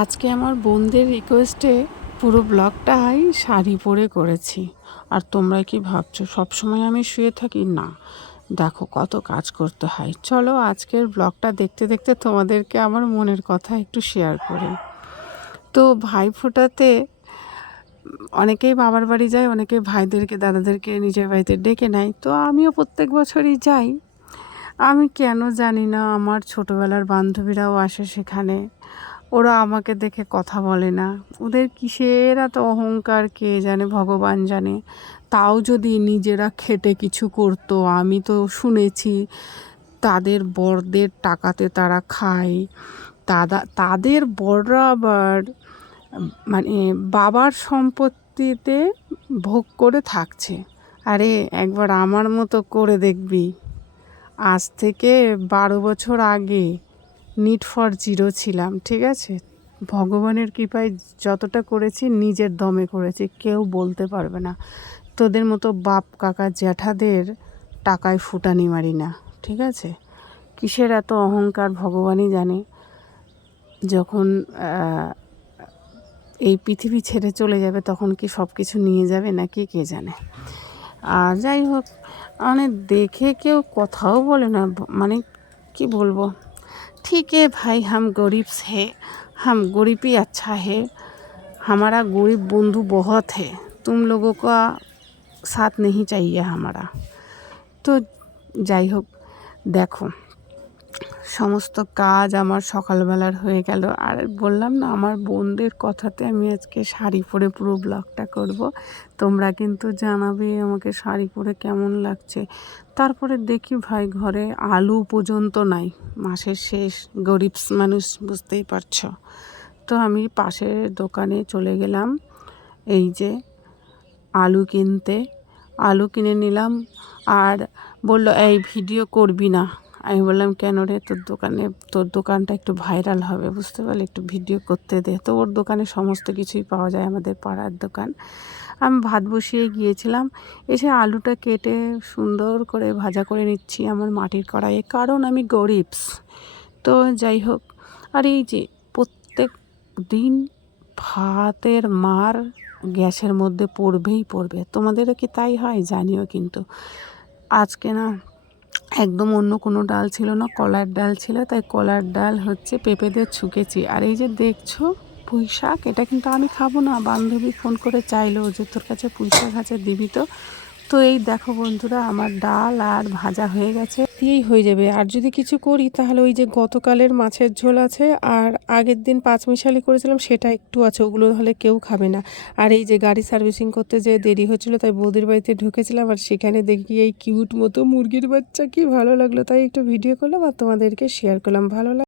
আজকে আমার বোনদের রিকোয়েস্টে পুরো ব্লগটাই শাড়ি পরে করেছি। আর তোমরা কি ভাবছো সবসময় আমি শুয়ে থাকি? না, দেখো কত কাজ করতে হয়। চলো আজকের ব্লগটা দেখতে দেখতে তোমাদেরকে আমার মনের কথা একটু শেয়ার করি। তো ভাইফোঁটাতে অনেকেই বাবার বাড়ি যায়, অনেকে ভাইদেরকে দাদাদেরকে নিজের বাড়িতে ডেকে নেয়। তো আমিও প্রত্যেক বছরই যাই। আমি কেন জানি না, আমার ছোটোবেলার বান্ধবীরাও আসে সেখানে। ওরা আমাকে দেখে কথা বলে না। ওদের কিসের এত অহংকার কে জানে, ভগবান জানে। তাও যদি নিজেরা খেটে কিছু করতো, আমি তো শুনেছি তাদের বরদের টাকাতে তারা খায়। তাদের বররা আবার মানে বাবার সম্পত্তিতে ভোগ করে থাকছে। আরে একবার আমার মতো করে দেখবি। আজ থেকে 12 বছর আগে নিট ফর জিরো ছিলাম, ঠিক আছে? ভগবানের কৃপায় যতটা করেছি নিজের দমে করেছি, কেউ বলতে পারবে না। তোদের মতো বাপ কাকা জ্যাঠাদের টাকায় ফুটানি মারি না, ঠিক আছে? কিসের এত অহংকার ভগবানই জানে। যখন এই পৃথিবী ছেড়ে চলে যাবে তখন কি সব কিছু নিয়ে যাবে নাকি কে জানে। আর যাই হোক, মানে দেখে কেউ কথাও বলে না, মানে কি বলবো। ठीक है भाई, हम गरीब से हम गरीब ही अच्छा है। हमारा गरीब बंधु बहुत है, तुम लोगों का साथ नहीं चाहिए हमारा। তো যাই হোক, দেখো সমস্ত কাজ আমার সকালবেলার হয়ে গেল। আর বললাম না, আমার বোনদের কথাতে আমি আজকে শাড়ি পরে পুরো ব্লগটা করব। তোমরা কিন্তু জানাবে আমাকে শাড়ি পরে কেমন লাগছে। তারপরে দেখি ভাই ঘরে আলু পর্যন্ত নাই, মাসের শেষ, গরিব মানুষ বুঝতেই পারছো। তো আমি পাশের দোকানে চলে গেলাম এই যে আলু কিনতে। আলু কিনে নিলাম। আর বলল এই ভিডিও করবি না। আমি বললাম কেন রে, তোর দোকানটা একটু ভাইরাল হবে, বুঝতে পারলি, একটু ভিডিও করতে দে। তো ওর দোকানে সমস্ত কিছুই পাওয়া যায়, আমাদের পাড়ার দোকান। আমি ভাত বসিয়ে গিয়েছিলাম, এসে আলুটা কেটে সুন্দর করে ভাজা করে নিচ্ছি আমার মাটির কড়াইয়ে, কারণ আমি গরিবস। তো যাই হোক, আর এই যে প্রত্যেক দিন ভাতের মার গ্যাসের মধ্যে পড়বেই পড়বে। তোমাদেরও কি তাই হয় জানিও কিন্তু। আজকে না একদম অন্য কোনো ডাল ছিল না, কলার ডাল ছিল, তাই কলার ডাল হচ্ছে পেঁপে দিয়ে ছুঁকেছি। আর এই যে দেখছো পুঁই শাক, এটা কিন্তু আমি খাবো না, বান্ধবী ফোন করে চাইলো যে তোর কাছে পুঁই শাক আছে দিবি তো। তো এই দেখো বন্ধুরা, আমার ডাল আর ভাজা হয়ে গেছে, দিয়েই হয়ে যাবে। আর যদি কিছু করি তাহলে ওই যে গতকালের মাছের ঝোল আছে, আর আগের দিন পাঁচমিশালি করেছিলাম সেটা একটু আছে, ওগুলো হলে কেউ খাবে না। আর এই যে গাড়ি সার্ভিসিং করতে যে দেরি হচ্ছিলো, তাই বৌদির বাড়িতে ঢুকেছিলাম, আর সেখানে দেখি এই কিউট মতো মুরগির বাচ্চা, কি ভালো লাগলো, তাই একটু ভিডিও করলাম আর তোমাদেরকে শেয়ার করলাম। ভালো